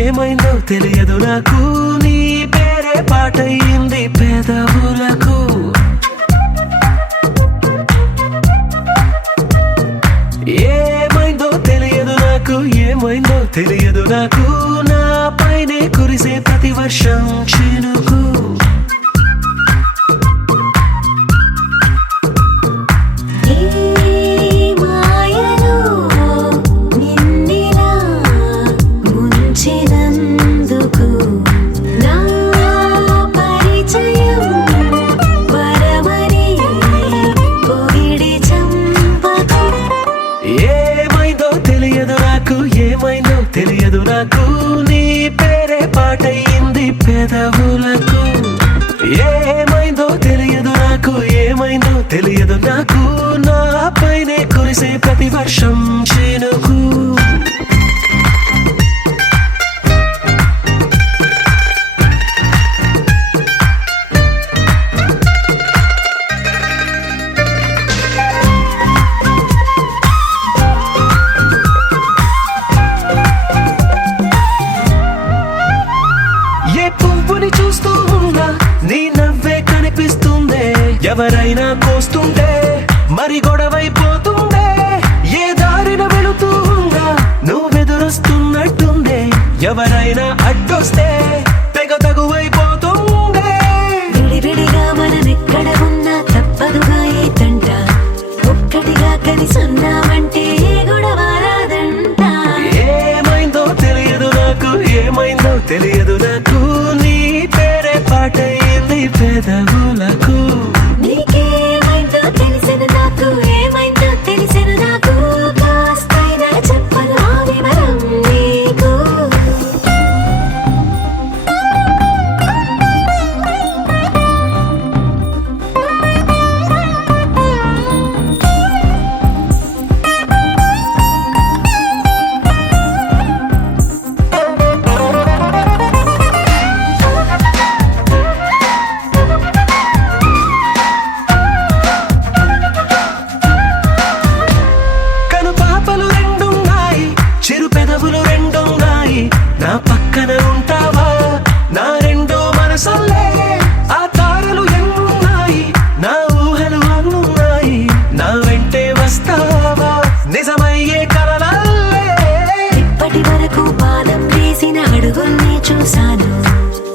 ఏమైందో తెలియదు నాకు, నీ పేరే పాటయింది పెదవులకు. ఏమైందో తెలియదు నాకు, ఏమైందో తెలియదు నాకు, నా పైనే కురిసే ప్రతి వర్షం చినుకు. ఏమైందో తెలియదు నాకు, నీ పేరే పాటయింది పెదవులకు. ఏమైందో తెలియదు నాకు, ఏమైందో తెలియదు నాకు, నా పైనే కురిసే ప్రతి వర్షం చినుకు. చూస్తూ ఉన్నా నీ నవ్వే కనిపిస్తుందే, ఎవరైనా కోస్తుంటే మరి గొడవైపోతుందే. ఏ దారిన వెళుతూ ఉన్నా నువ్వెదురొస్తున్నట్టుందే, ఎవరైనా అడ్డొస్తే తెగ తగువైపోతుందే. విడివిడిగా మనమెక్కడ ఉన్నా తప్పదుగా ఏ తంట, ఒక్కటిగా కలిసున్నామంటే గొడవ రాదంట. ఏమైందో తెలియదు నాకు, ఏమైందో తెలియదు నాకు, నీ పేరే పాటయింది పెదవులకు. నీకేమైందో తెలిసిన నాకు, ఏమైందో తెలిసిన నాకు, కాస్తైనా చెప్పను ఆ వివరం నీకు. నా పక్కన ఉంటావా నా రెండో మనసల్లే, ఆ తారలు ఎన్నున్నాయి నా ఊహలు అన్నున్నాయి, నా వెంటే వస్తావా నిజమయ్యే కలలల్లే. ఇప్పటి వరకు పాదం వేసిన అడుగుల్ని చూశాను,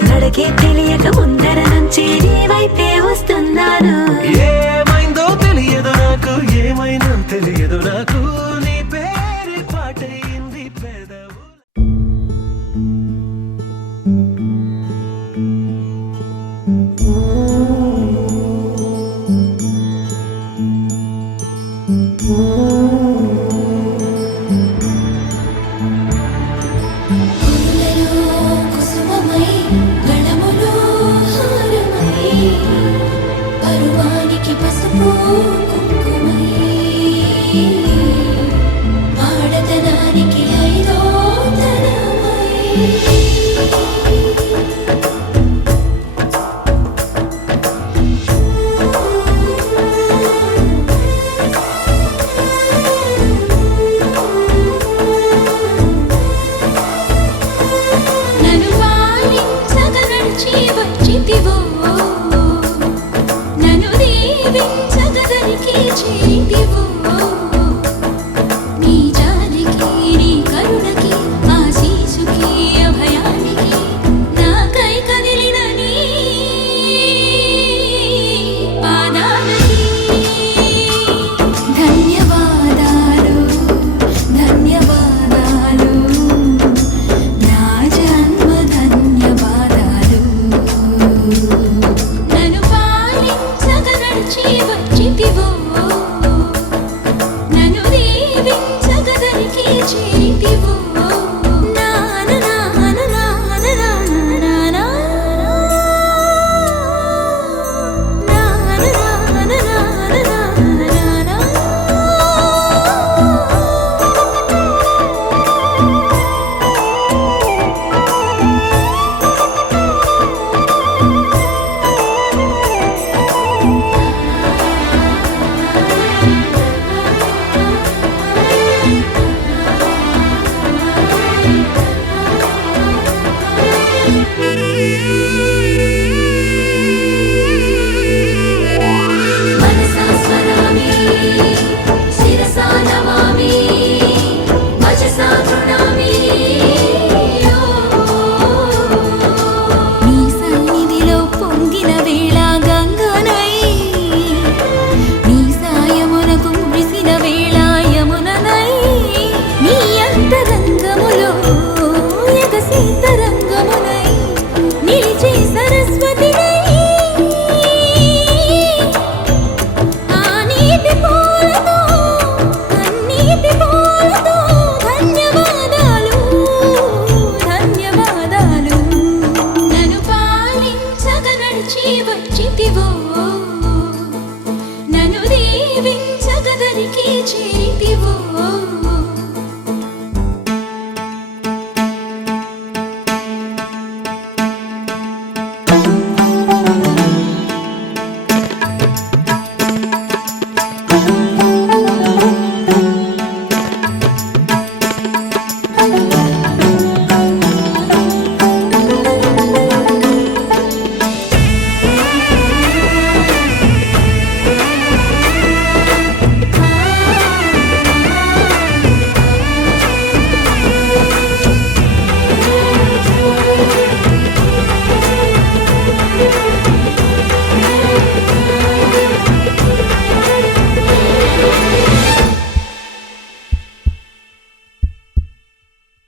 నడకే తెలియక ముందర నుంచి నీ వైపే వస్తున్నాను. ఏమైందో తెలియదు నాకు, ఏమైందో తెలియదు నాకు, నీ పేరే పాటయింది పెదవు. పరువానికి పసుపు కుంకుమై, ఆడతనానికి ఐదో తనమై. నన్ను పాలించగ నడిచి వచ్చితివో, నన్ను దీవించగదరికి చేరితివో. నీ జాలికి నీ కరుణకి ఆశీసుకి అభయ చేతివో నాన నాన నాన నాన నాన నాన నాన నాన మనసా స్మరామి శిరసా నమామి వచసా ప్రణామి నీ సన్నిధిలో పొంగిన వేళ గంగనై నీ సాయమునకు మురిసిన వేళ యముననై నీ అంతరంగములో ఎగసి తరంగమునై నిలిచే సరస్వతినై ఆ నీటి పూలతో కన్నీటి పూలతో ధన్యవాదాలు ధన్యవాదాలు నన్ను పాలించగ నడిచి వచ్చితివో నన్ను దీవించగ దరికి చేరితివో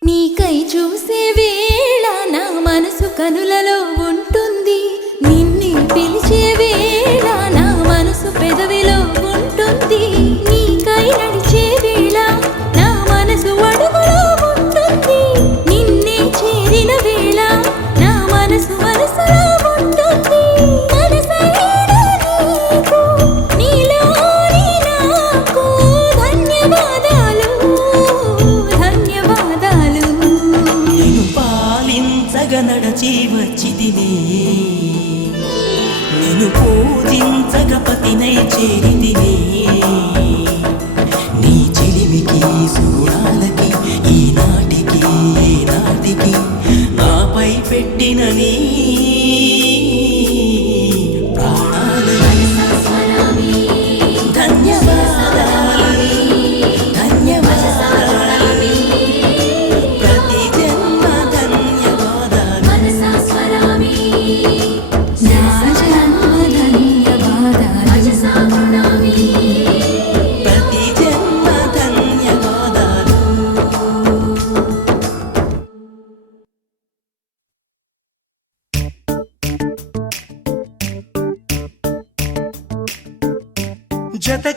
నీకై చూసే వేళ నా మనసు కనులలో ఉంటుంది నిన్నే పిలిచే వేళ నా మనసు పెదవిలో ఉంటుంది నీకై నడిచే వేళ నా మనసు అడుగులో ఉంటుంది నిన్నే చేరిన వేళ నా మనసు మనసులో ఉంటుంది మనసైన నీకు నీలోని నాకు ధన్యవాదాలు ధన్యవాదాలు నేను పాలించగ నడచి వచ్చితిని నేను పూజించగ పతినై చేరితిని నీ చెలిమికి సూడాలకి ఈనాటికి ఏనాటికి నాపై పెట్టిన నీ ప్రాణాలని ధన్యవాదాలు ధన్యవాదాలు ప్రతి జన్మ ధన్యవాదాలు మనసా స్మరామి నా జన్మ ధన్యవాదాలు వచసా ప్రణామి ప్రతి జన్మ ధన్యవాదాలు జత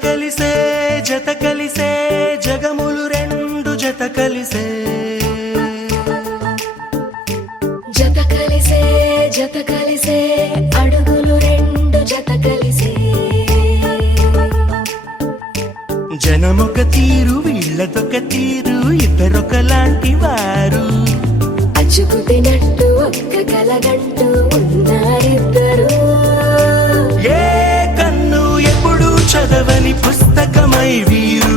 కలిసే జగములు రెండు జత కలిసే జత కలిసే అడుగులు రెండు జత కలిసే జనమొక తీరు వీళ్ళదొక తీరు ఇద్దరొకలాంటి వారు అచ్చుకుతినట్టు ఒక్క కలగంటూ ఉన్నారిద్దరు ఏ కన్ను ఎప్పుడు చదవని పుస్తకమై వీరు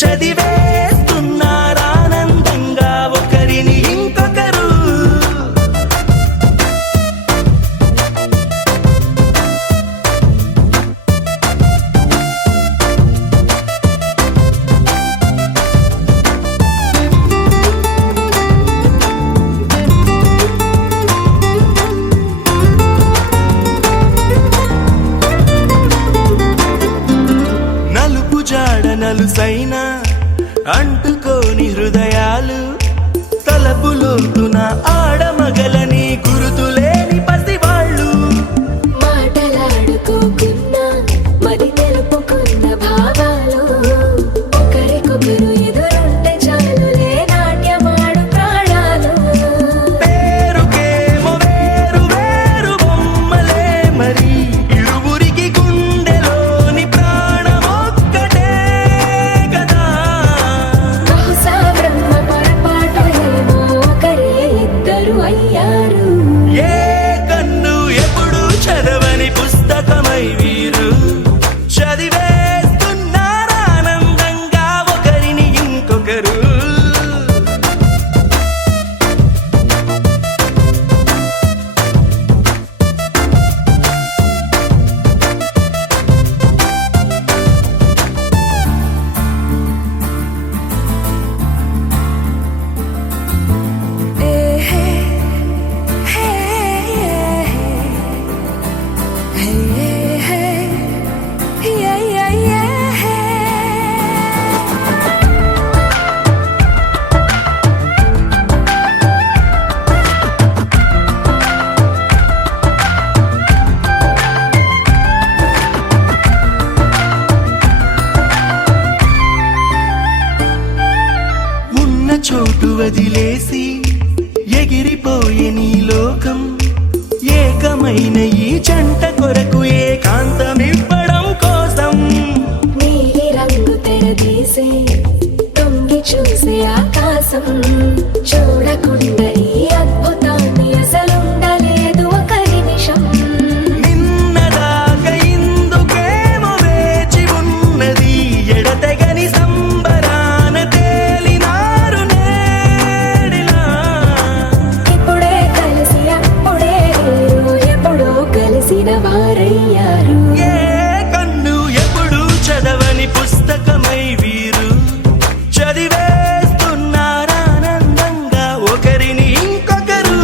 చదివేస్తున్నారానందంగా ఒకరిని ఇంకొకరు నలుసైన అంటుకోని హృదయాలు తలపులోతున ఆడమగలని గురుతులేని పసివాళ్ళు మాటలాడుకోకున్నా మరి తెలుపుకున్న భావాలు ఒకరికొకరు ఎదురుంటే చాలులే నా చోటు వదిలేసి ఎగిరిపోయే నీ లోకం ఏకమైన ఈ జంట కొరకు ఏకాంతమివ్వడం కోసం నీలి రంగు తెరదీసే తొంగి చూసే ఆకాశం చూడకుండా ఈ అద్భుతాన్ని అసలుండలేదు ఒక నిమిషం నిన్నదాకా ఇందుకేమో వేచి ఉన్నది ఎడతెగని సంబరాన తేలినారు నేడిలా ఇప్పుడే కలిసి అప్పుడే లేరు ఎప్పుడో కలిసిన వారయ్యారు ఏ కన్ను ఎప్పుడు చదవని పుస్తకమై వీరు చదివేస్తున్నారానందంగా ఒకరిని ఇంకొకరు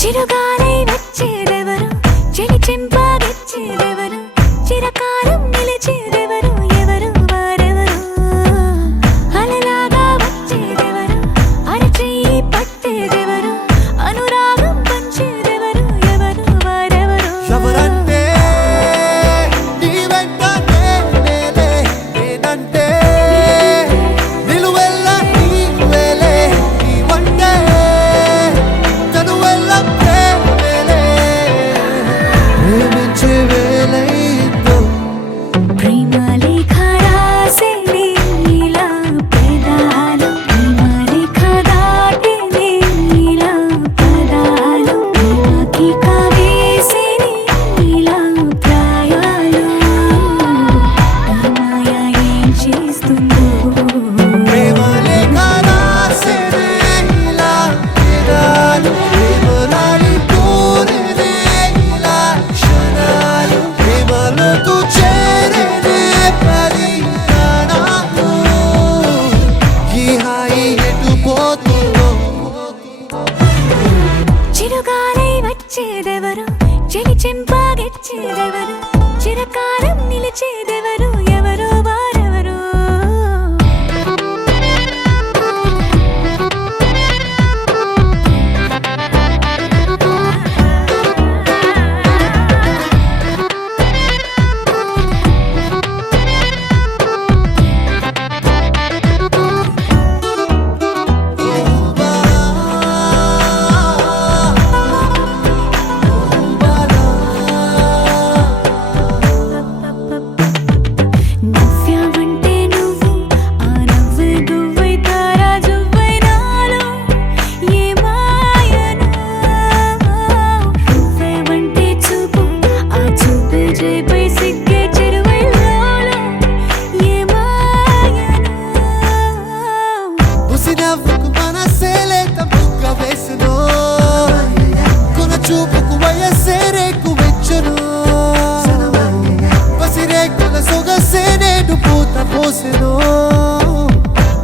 చిరుగాలై వచ్చేదెవరు చెలి చెంపాగిచ్చేదెవరు చిరకాలం నిలిచేదెవరు ఎవరు వారెవరు అలలాగా వచ్చేదెవరు అరచెయ్యి పట్టేదెవరు అనురాగం పంచేదెవరు ఎవరు వారెవరు ఎవరంటే నీ వెంట నేనే నేనంటే నిలువెల్ల నీవేలే నీవంటే తనువెల్ల ప్రేమేలే ప్రేమించే వేలైందో ప్రేమ లేఖ రాసే నీలా పెదాలు ప్రేమ లేఖ దాటే నీలా పదాలు ప్రేమకి కవేసే నీలా ప్రాయాలు ఈ మాయ ఏం చేస్తుందో ప్రేమ లేఖ రాసేనే ఇలా విరాలు ప్రేమలాలి కోరేనే ఇలా క్షణాలు ప్రేమలోతు చేరేనే పది ప్రాణాలు ఈ హాయి ఎటు పోతుందో చిరుగాలై వచ్చేదెవరు చెలి చెంపాగిచ్చేదెవరు చిరకాలం నిలిచేదెవరు ఎవరు వారెవరు నవ్యావంటే నువ్వు ఆ నవ్వే గువ్వై తారా జువ్వై నాలో ఏ మాయను నువ్వేవంటే చూపు ఆ చూపే జైపై సిగ్గే చెరువై లోలో ఏ మాయను ఉసి నవ్వుకు మనసే లేత బుగ్గ వేసును కొన చూపుకు వయస్సే రేకు వెచ్చును పసిరేకుల సొగసే నేడు పూత పోసెను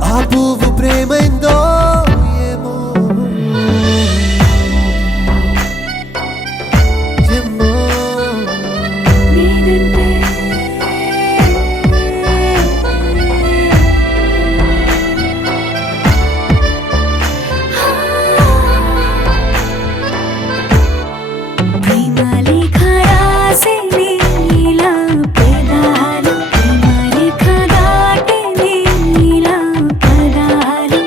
ఆ పువ్వు ప్రేమైందో ఏమో ఏమో నేనంటే ప్రేమ లేఖ రాసే నీలా పెదాలు ప్రేమ లేఖ దాటే నీలా పదాలు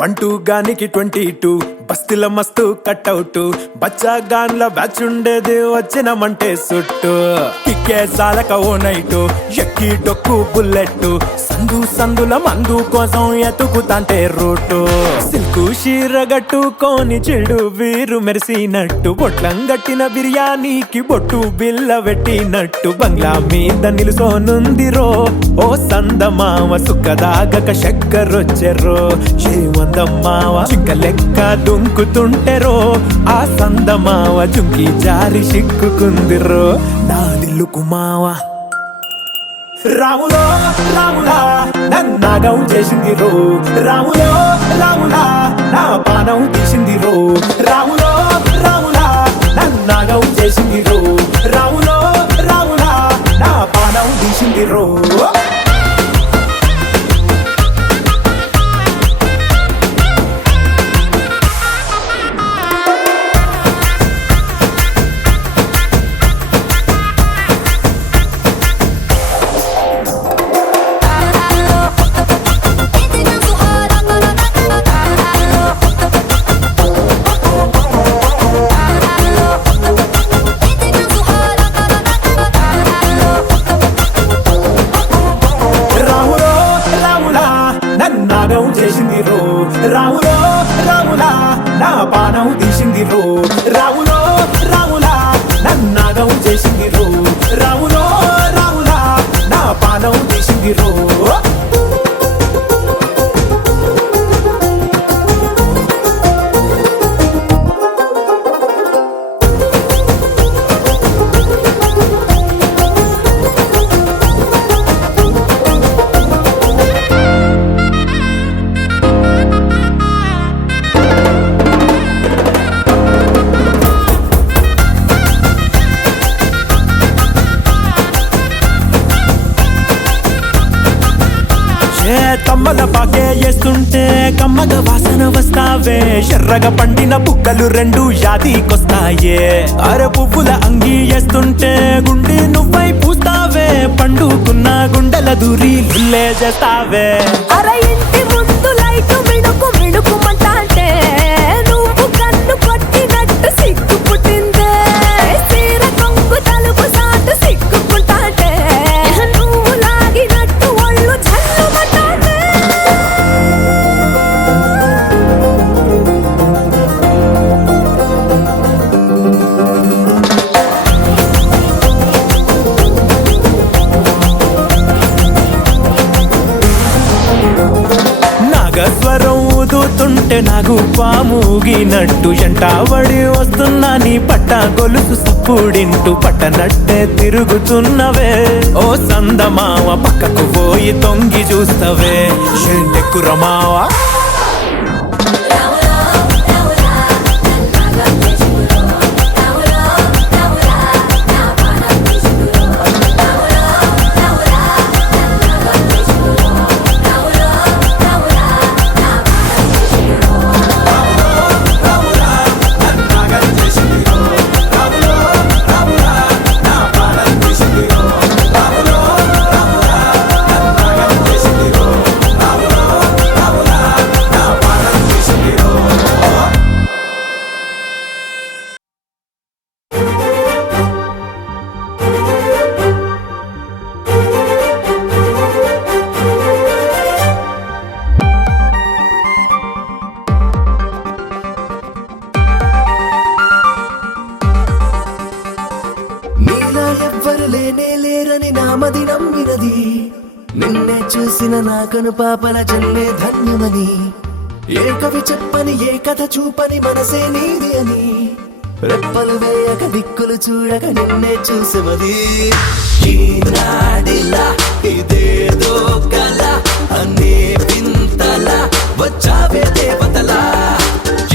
12 గానికి 22 బస్తీల మస్తు కట్అవుట్ బచ్చా గాన్ల బ్యాచ్ ఉండేది వచ్చినమంటే సుట్టు కిక్కే సాలక ఓ నైటు ఎక్కి డొక్కు బుల్లెట్ సందుల మందు కోసం ఎతుకుతాంటే రూటు సిల్కు షీరగట్టుకోని చెడు వీరు మెరిసినట్టు బొట్లం గట్టిన బిర్యానీకి బొట్టు బిల్ల పెట్టినట్టు బంగ్లా మీద నిలుసోనుందిరో ఓ సందమావ సుక్కదాగక చక్కరొచ్చెరో ఏమందమ్మావ చింక లెక్క దుంకుతుంటెరో ఆ సందమావ జుంకి జారి సిక్కుకుందిరో నా దిల్లుకు మావా రాములో రాములా నన్నాగం చేసింది రో రాములో రాములా నా పానం తీసింది రో రాములో రాములా నన్నాగం చేసింది రో రాములో రాములా నా పానం తీసింది రో నాగం చేసింది రో రాములో రాములా నా పానం తీసింది రో రాములో రాములా నన్నాగం చేసింది రో రాములో రాములా నా పానం తీసింది రో కమ్మల పాకే వేస్తుంటే కమ్మగ వాసన వస్తావే ఎర్రగా పండిన బుక్కలు రెండు యాదికొస్తాయే అర పువ్వుల అంగి వేస్తుంటే గుండి నువ్వై పూస్తావే పండుకున్న గుండెల దూరి లుల్లే చేస్తావే అరే ఇంటి ముందు లైట్ మిణుకు మిణుకుమంటాంటే నువ్వు కన్ను కొట్టినట్టు సిగ్గు పుట్టిందే చీర కొంగు తలుపు సాటు సిగ్గుకుంటాంటే నువ్వు లాగినట్టు ఒళ్ళు జల్లుమంటాంటే నాగస్వరం ఊదుతుంటే నాకు పాముగినట్టు ఎంటావడి వస్తున్నా నీ పట్ట గొలుసు సప్పుడింటూ పట్టనట్టే తిరుగుతున్నవే ఓ సందమావ పక్కకు పోయి తొంగి చూస్తవే ఏంటెక్కురమావా ఎవ్వరు లేనే లేరని నామది నమ్మినది నిన్నే చూసిన నాకను పాపల జన్మే ధన్యమని ఏ కవి చెప్పని ఏ కథ చూపని మనసే నీది అని రెప్పలు వేయక దిక్కులు చూడక నిన్నే చూసమది ఈనాడిలా ఇదేదో కల అనే వింతల వచ్చావే దేవతలా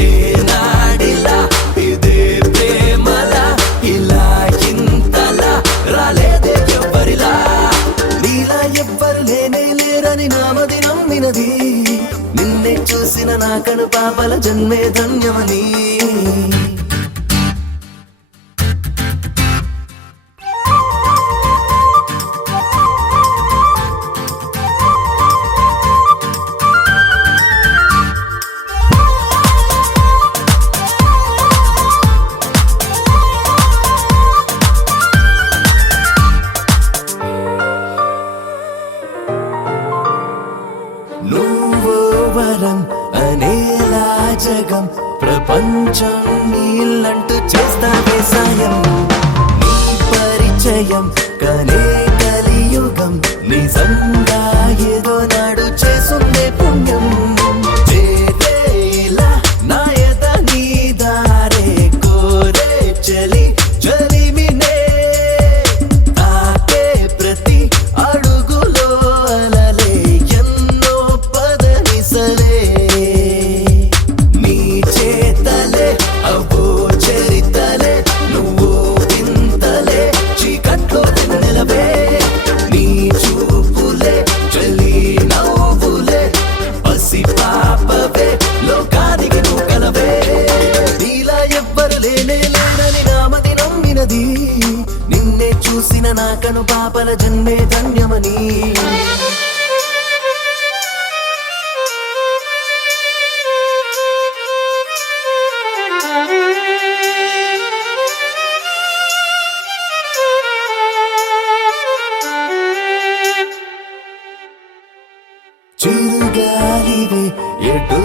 ఏనాడిలా ఇదే ప్రేమల ఇలా ఇంతలా రాలేదే ఎవ్వరిలా నీలా ఎవ్వరు లేనే లేరని నామది నమ్మినది నిన్నే చూసిన నాకను పాపల జన్మే ధన్యమని వరం అనేలా జగం ప్రపంచం నీళ్ళంటూ చేస్తావే సాయం నీ పరిచయం కనే కలియుగం నిజంగా ఏదో నాడు చేస్తుందే పుణ్యం చేదేలా నా ఎద నీ దారే కోరే చలి చలిమినే తాకే ప్రతి అడుగులో అలలే ఎన్నో పదనిసలే నీ చేతలే అబ్బో చరితలే నువ్వు వింతలే చీకట్లో వెన్నెలవే నీ చూపులే చలి నవ్వులే పసి పాపవే లోకానికి నువ్వు కలవే నీలా ఎవ్వరు లేనే లేనని నామది నమ్మినది నిన్నే చూసిన నా కను పాపల జన్మే ధన్యమని చిరుగాలివే ఎటు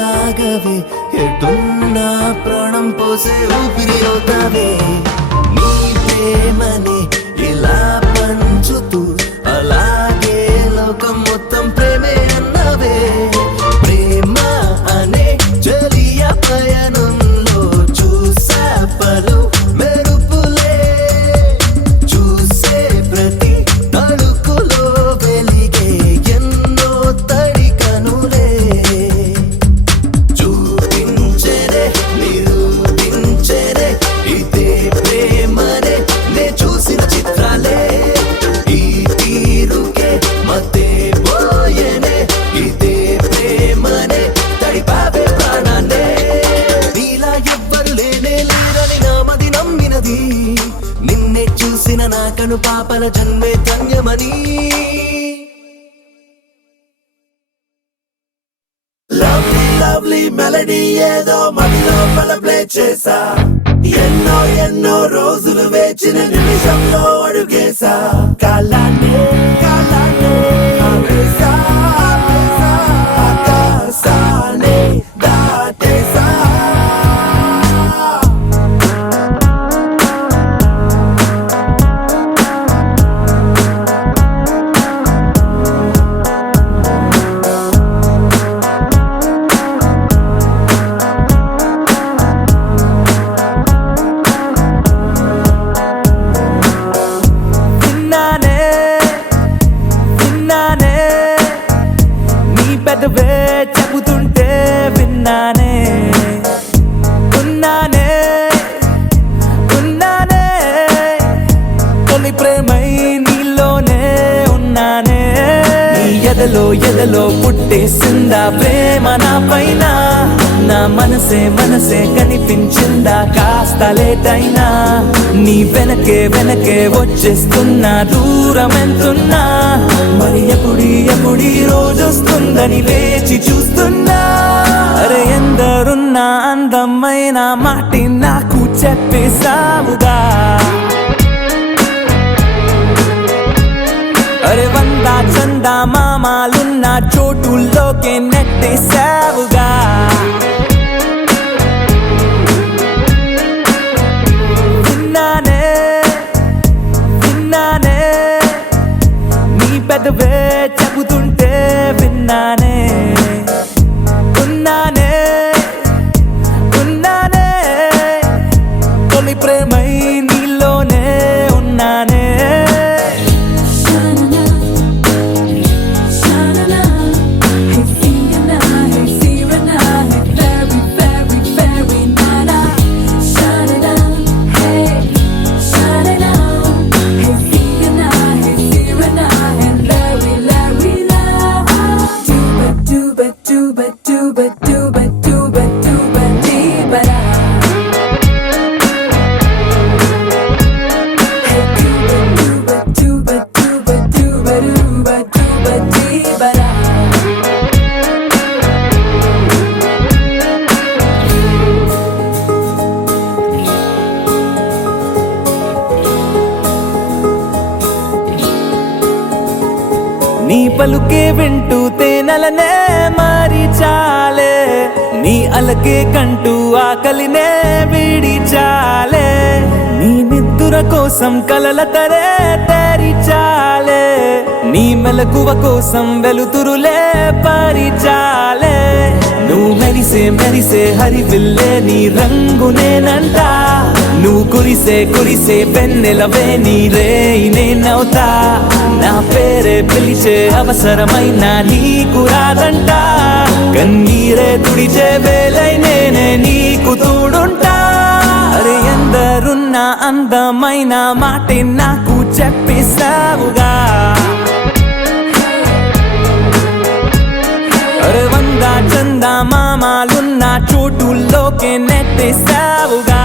ఆగవే ఎటున్నా ప్రాణం పోసే ఊపిరి అవుతావే నీ ప్రేమని ఇలా పంచుతూ అలాగే లోకం మొత్తం ప్రేమే అన్నవే ప్రేమ అనే జలియ పయనంలో చూసా పలు మెరుపులే చూసే ప్రతి తడుకులో వెలిగే ఎన్నో తడి కనులే చూపించరే నిరూపించరే ఇదే ప్రేమనే నే చూసిన చిత్రాలే ఈ తీరుకే మతే పోయనే ఇదే ప్రేమనే తడిపావే ప్రాణాన్నే నీలా ఎవ్వరు లేనే లేరని నామది నమ్మినది నిన్నే చూసిన నా కను పాపల జన్మే ధన్యమని లవ్లీ లవ్లీ మెలడీ ఏదో మదిలో ప్లే చేసా ఎన్నో ఎన్నో రోజులు వేచిన నిమిషంలో అడుగేసా కాలాన్ని కాలాన్ని ఆపేసా ఆపేసా ఆకాశాన్ని దాటేసా విన్నానే విన్నానే నీ పెదవే చెబుతుంటే విన్నానే ఉన్నానే ఉన్నానే తొలి ప్రేమై నీలోనే ఉన్నానే నీ ఎదలో ఎదలో పుట్టేసిందా ప్రేమ నా పైన నా మనసే మనసే కనిపించిందా కాస్త లేటైనా నీ వెనకే వెనకే వచ్చేస్తున్నా దూరం ఎంతున్నా మరి ఎప్పుడీ రోజు వస్తుందని వేచి చూస్తున్నా అరే ఎందరున్నా అందమైన మాటి నాకు చెప్పేసావుగా అరే వందా చందా మామాలున్న చోటుల్లోకే నెట్టేసావుగా విన్నానే విన్నానే నీ పెదవే చెబుతుంటే విన్నానే ఉన్నానే ఉన్నానే తొలి ప్రేమై నీలోనే ఉన్నానే నీ పలుకే వింటూ తేనెలనే మారి చాలే నీ అలకే కంటూ ఆకలినే విడిచాలే నీ నిద్దుర కోసం కలల తరే తెరిచాలే నీ మెలకువ కోసం వెలుతురులే పరిచాలే నువ్వు మెరిసే మెరిసే హరివిల్లే నీ రంగునేనంట నువ్వు కురిసే కురిసే వెన్నెలవే నీ రేయి నేనవుతా నా పేరే పిలిచే అవసరమైన నీకు రాదంట కన్నీరే తుడిచే వేలై నేనే నీకు తోడుంటా అరే ఎందరున్న అందమైన మాటే నాకు చెప్పేశావుగా అరే వంద చంద మామాలున్న చోటుల్లోకే నెట్టేశావుగా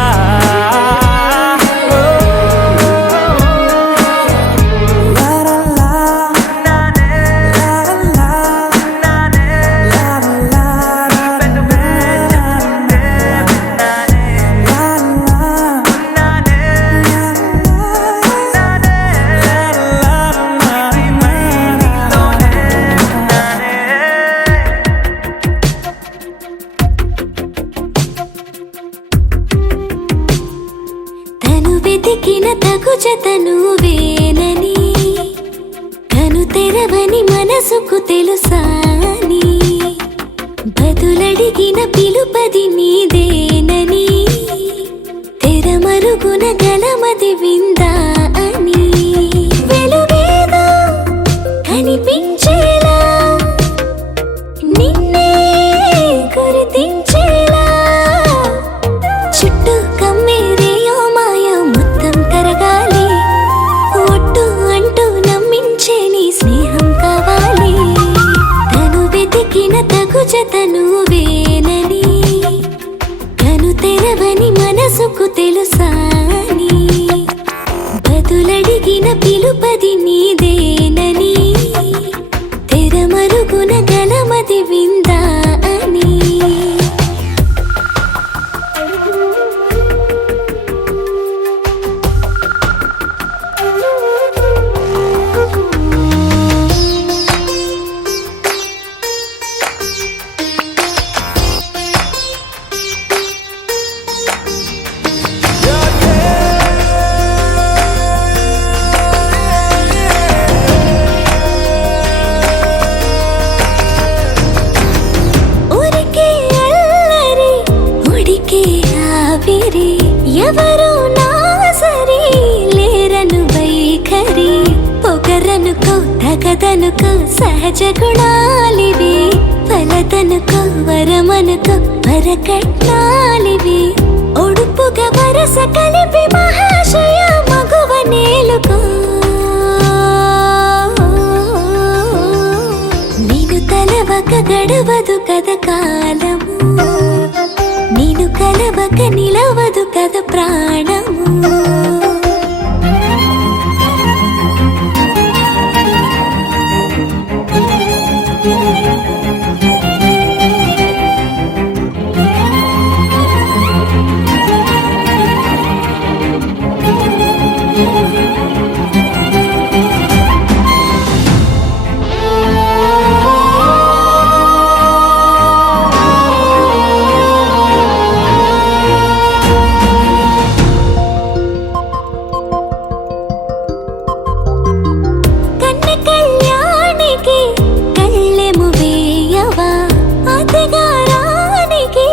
తను వెతికిన తగు జత నువ్వేనని తను తెరవని మనసుకు తెలుసాని బదులడిగిన పిలుపది నీదేనని తెరమరుగున గలమది విందా అని వెలుగేదో కనిపించేలా నిన్నే గుర్తించేలా చుట్టూ కమ్మేరేయో మాయ మొత్తం కరగాలి ఒట్టు అంటూ నమ్మించే నీ స్నేహం కావాలి తను వెతికిన తగు జత నువ్వేనని తను తెరవని మనసుకు తెలుసాని బదులడిగిన పిలుపది నీదేనని తెరమరుగున గలమది విందా అని ఊరికే అల్లరి ఉడికే ఆవిరి ఎవరు నా సరి లేరను వైఖరి పొగరనుకో తగదనుకో సహజ గుణాలివి ఫలదనుకో వరమనుకో వరకట్నాలివి ఒడుపుగా వరస కలిపి మహాశయ మగువ నేలుకో నేను తలవక గడవదు కద కాలము నేను కలవక నిలవదు కద ప్రాణము కన్నె కళ్యాణికి కళ్ళెము వేయవా అతగారానికి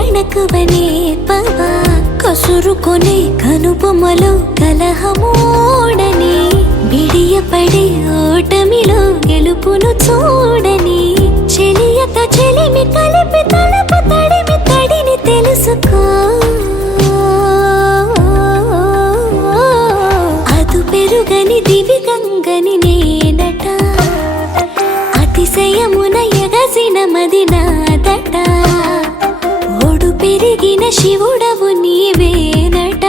అణకువనే పవా కసురుకొనే కనుబొమ్మలో కలహమోడని బిడియపడే ఓటమిలో గెలుపును చూడని చెలియత చెలిమి కలిపి తలపు తడిమి తడిని తెలుసుకో అదు పెరుగని దివి గంగని నేనట అతిశయమున ఎగసిన మది నాదట ఒడు పెరిగిన శివుడవు నీవేనట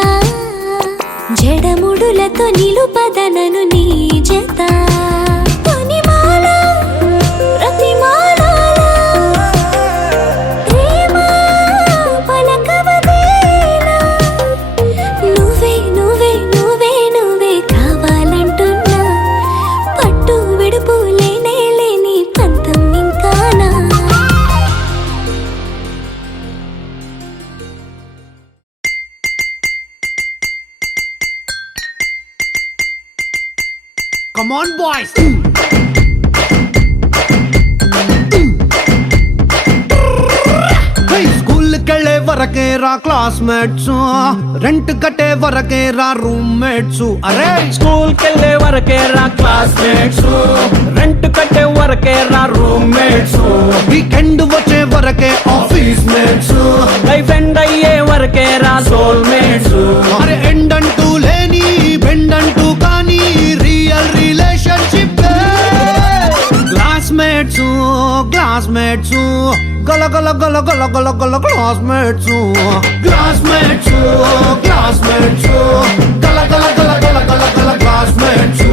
జడముడులతో నిలుపదనను నీ జత తొనిమాల ప్రతిమాల ప్రేమ పలకవదేలా నువ్వే నువ్వే నువ్వే నువ్వే కావాలంటున్నా పట్టు విడుపు లేనే లేని పంతం ఇంకానా Come on, boys. స్కూల్ కెళ్ళే వరకే రా క్లాస్మేట్స్, రెంట్ కట్టే వరకే రా రూమ్మేట్స్. అరే స్కూల్ కెళ్ళే వరకే రా క్లాస్మేట్స్, రెంట్ కట్టే వరకే రా రూమ్మేట్స్, వీకెండ్ వచ్చే వరకే ఆఫీస్ మేట్స్. లైఫ్ ఎండ్ అయ్యే వరకే రా సోల్మేట్స్. అరే ఎండ్ అంటూ లేని బెండ్ అంటూ కానీ రియల్ రిలేషన్షిప్. క్లాస్మేట్స్ క్లాస్మేట్స్ గల గల గల గల గల గల క్లాస్మేట్స్. క్లాస్మేట్స్ క్లాస్మేట్స్ గల గల గల గల గల గల క్లాస్మేట్స్.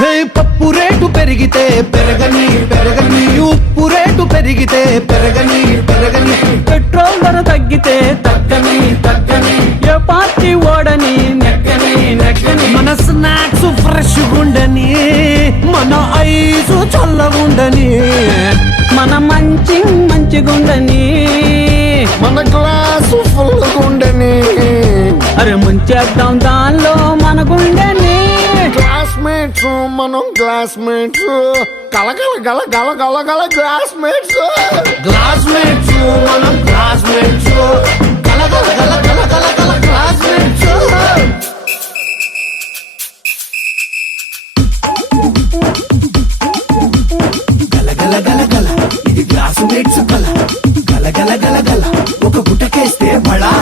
హే పప్పు రేటు పెరిగితే పెరగని పెరగని, ఉప్పు రేటు పెరిగితే పెరగని పెరగని, పెట్రోల్ ధర తగ్గితే తగ్గని తగ్గని, ఏ పార్టీ ఓడని నెక్కని నెక్కని, మన స్నాక్స్ ఫ్రెష్ గుండని, మన ఐస్ చల్లగుండని, మన మంచిగుండని, మన గ్లాసు ఫుల్ గుండని. అరే ముంచేద్దాం దానిలో మన గుండెని. క్లాస్మేట్స్ మనం క్లాస్మేట్స్ కలగల గల గల గల గల క్లాస్మేట్స్. క్లాస్మేట్స్ మనం క్లాస్మేట్స్ కలగల గల గల గల గల క్లాస్మేట్స్. గల గల గల గల ఇది క్లాసుమేట్స్ కల. గల గల గల గల ఒక గుటకేస్తే బడా.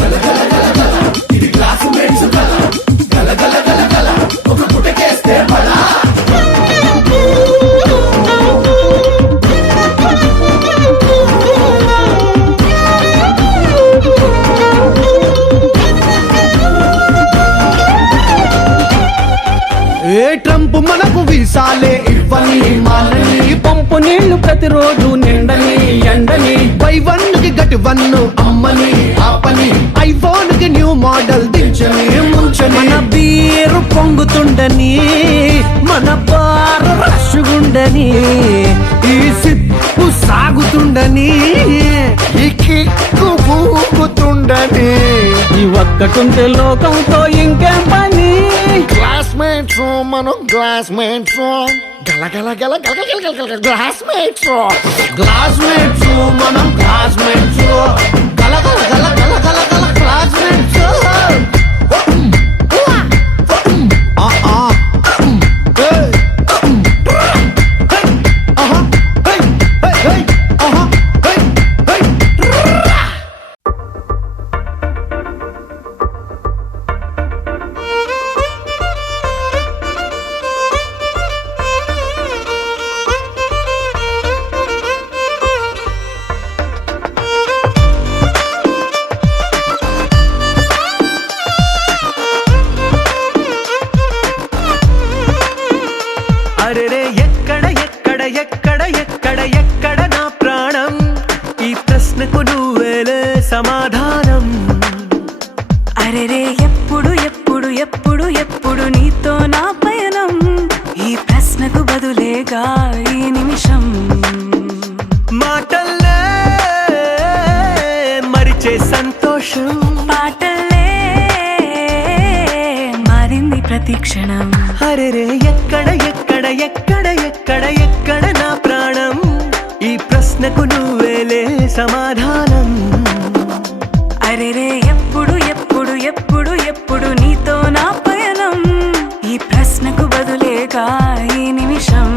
గల గల గల గల ఇది క్లాసుమేట్స్ కల. గల గల గల గల ఒక గుటకేస్తే బడా. ఏ ట్రంప్ మనకు వీసాలే ఇవ్వని మాలని, పంపు నీళ్లు ప్రతిరోజు నిండని ఎండని, బై వన్ కి గటి వన్ అమ్మని ఆపని, ఐఫోన్ కి న్యూ మోడల్ దించని ముంచని, మన బీరు పొంగుతుండని, మన బారు రషుగుండని, ఈ సిప్పు సాగుతుండని, ఈ కిక్కు ఊగుతుండని. ఈ ఒక్కటుంటే లోకంతో ఇంకేం పని. క్లాస్మేట్స్ మనం క్లాస్మేట్స్ గల గల గల గల గల గల గల క్లాస్మేట్స్. క్లాస్మేట్స్ మనం క్లాస్మేట్స్ గల గల గల గల గల గల క్లాస్మేట్స్. అరెరే ఎక్కడ ఎక్కడ ఎక్కడ ఎక్కడ ఎక్కడ నా ప్రాణం, ఈ ప్రశ్నకు నువ్వేలే సమాధానం. అరెరే ఎప్పుడు ఎప్పుడు ఎప్పుడు ఎప్పుడు నీతో నా పయనం, ఈ ప్రశ్నకు బదులేగా ఈ నిమిషం. మాటల్లే మరిచే సంతోషం, పాటలే మారింది ప్రతి క్షణం. అరెరే ఎక్కడ ఎక్కడ ఎక్కడ ఎక్కడ ఎక్కడ నా ప్రాణం, ఈ ప్రశ్నకు నువ్వేలే సమాధానం. అరెరే ఎప్పుడు ఎప్పుడు ఎప్పుడు ఎప్పుడు నీతో నా పయనం, ఈ ప్రశ్నకు బదులేగా ఈ నిమిషం.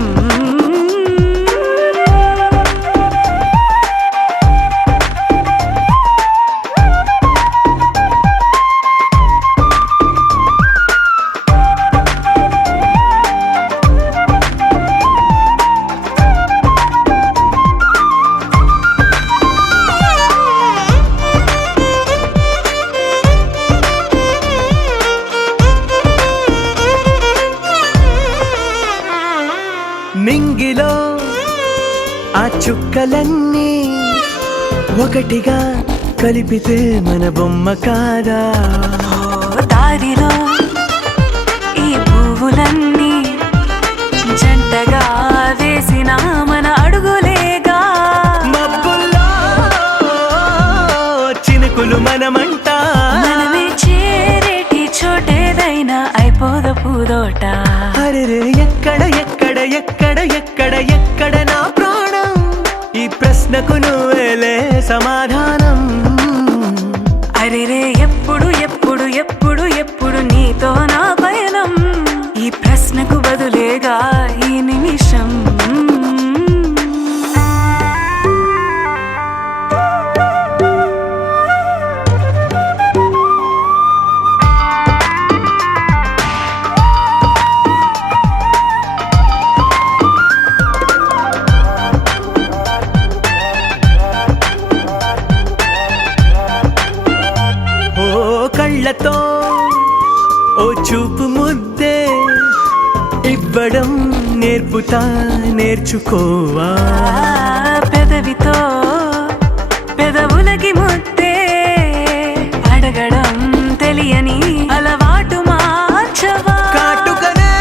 ఆ చుక్కలన్నీ ఒకటిగా కలిపితే మన బొమ్మ కాదా ఓ దారిలో ఈ పువ్వులన్నీ జంటగా వేసిన మన అడుగులేగా మబ్బుల్లో చినుకులు మనమంట మనమే చేరేటి చోటేదైనా అయిపోదు పూదోట అరెరే ఎక్కడ ఎక్కడ ఎక్కడ ఎక్కడ ఎక్కడ నా ప్రాణం ఈ ప్రశ్నకు నువ్వేలే సమాధానం అరెరే ఎప్పుడు ఎప్పుడు ఎప్పుడు ఎప్పుడు నీతో నా పయనం ఈ ప్రశ్నకు బదులేగా ఈ నిమిషం ఓ కళ్ళతో ఓ చూపు ముద్దే ఇవ్వడం నేర్పుతా నేర్చుకోవా పెదవితో పెదవులకి ముద్దే అడగడం తెలియని అలవాటు మార్చవా కాటుకనే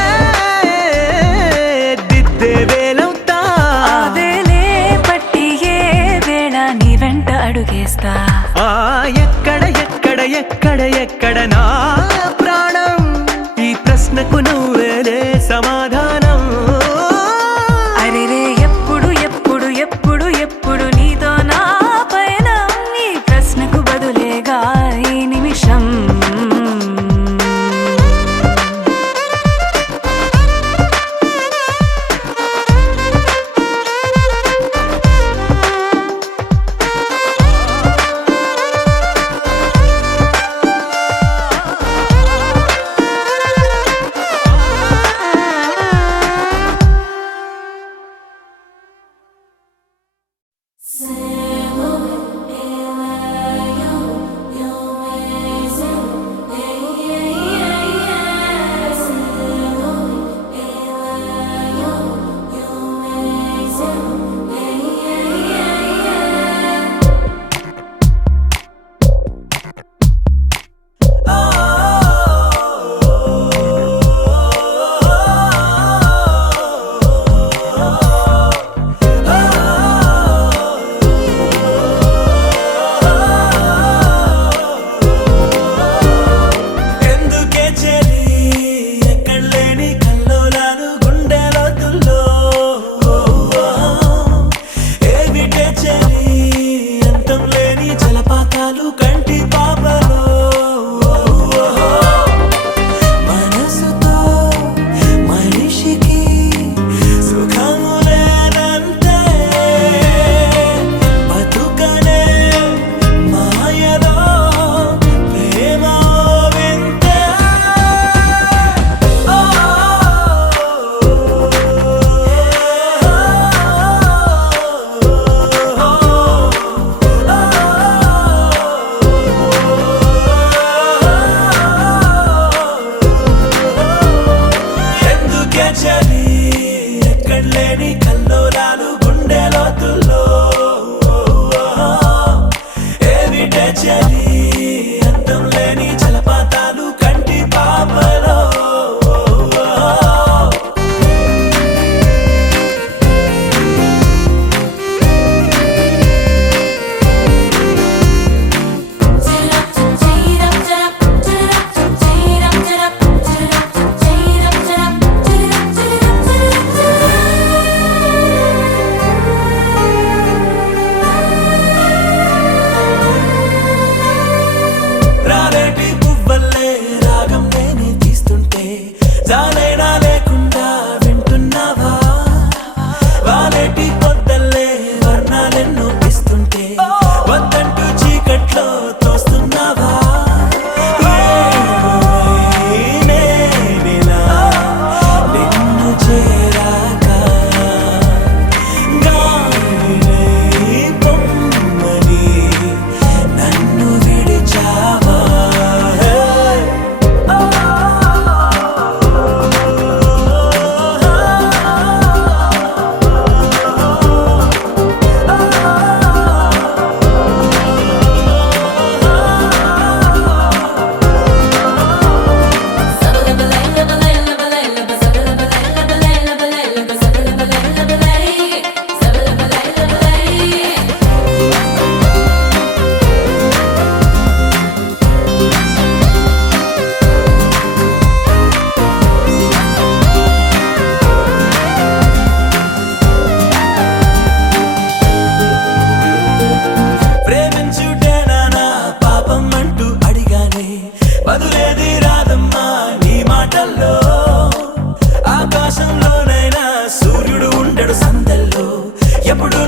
దిద్దే వేలవుతా వేలే పట్టి ఏ వేళ నీ వెంట అడుగేస్తా ఆ ఎక్కడ ఎక్కడ ఎక్కడ ఎక్కడ నా ప్రాణం ఈ ప్రశ్నకు నువ్వేలే సమాధానం అరెరే ఎప్పుడు ఎప్పుడు ఎప్పుడు ఎప్పుడు నీతో నా పయనం ఈ ప్రశ్నకు బదులేగా ఈ నిమిషం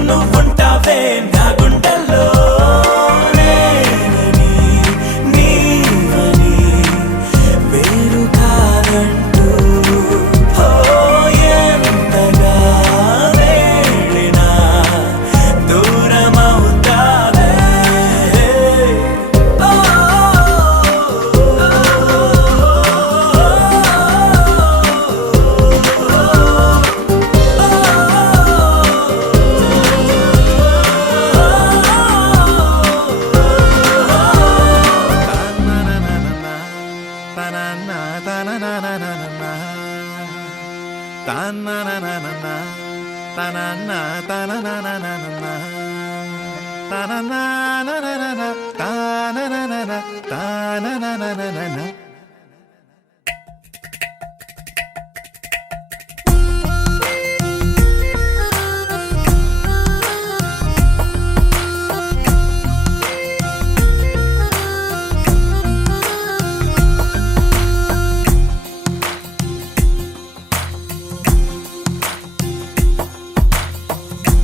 నువ్వుంటావే నా గుండెల్లో నేనని, నీవని, వేరు కాదంటూ ఓ ఎంతగా వెళ్ళినా దూరమవుతావే.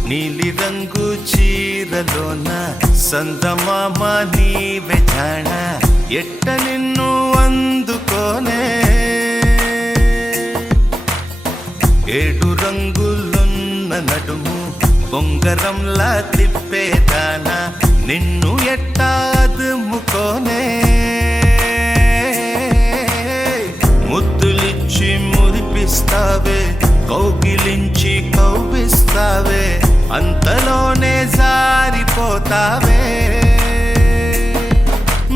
నీలి రంగు చీరలోన సందమామ నీవే జాణ ఎట్ట నిన్ను అందుకోనే ఏడు రంగులున్న నడుము బొంగరంలా తిప్పేదానా నిన్ను ఎట్టా అదుముకోనే ముద్దులిచ్చి మురిపిస్తావే కౌగిలించి కౌగిస్తావే అంతలోనే జారిపోతావే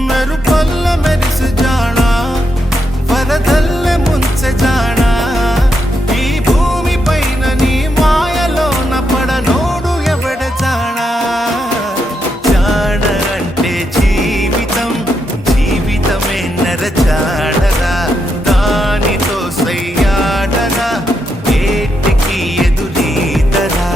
మెరుపల్ల మెరిసి జానా వరదల్లె ముంచె జానా ఈ భూమి పైన నీ మాయలోన పడనోడు ఎవడ జానా జాణ అంటే జీవితం జీవితమే నర జాడరా దానితో సయ్యాడరా ఏటికి ఎదురీదరా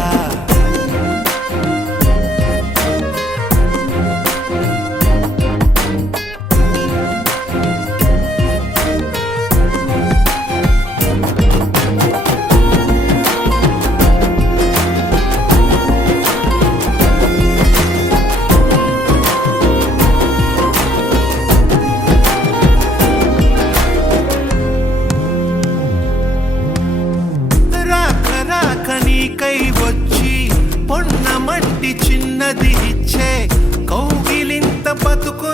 రాక రాక నీకై వచ్చి పొన్నమంటి చిన్నది ఇచ్చే కౌగిలింత బతుకు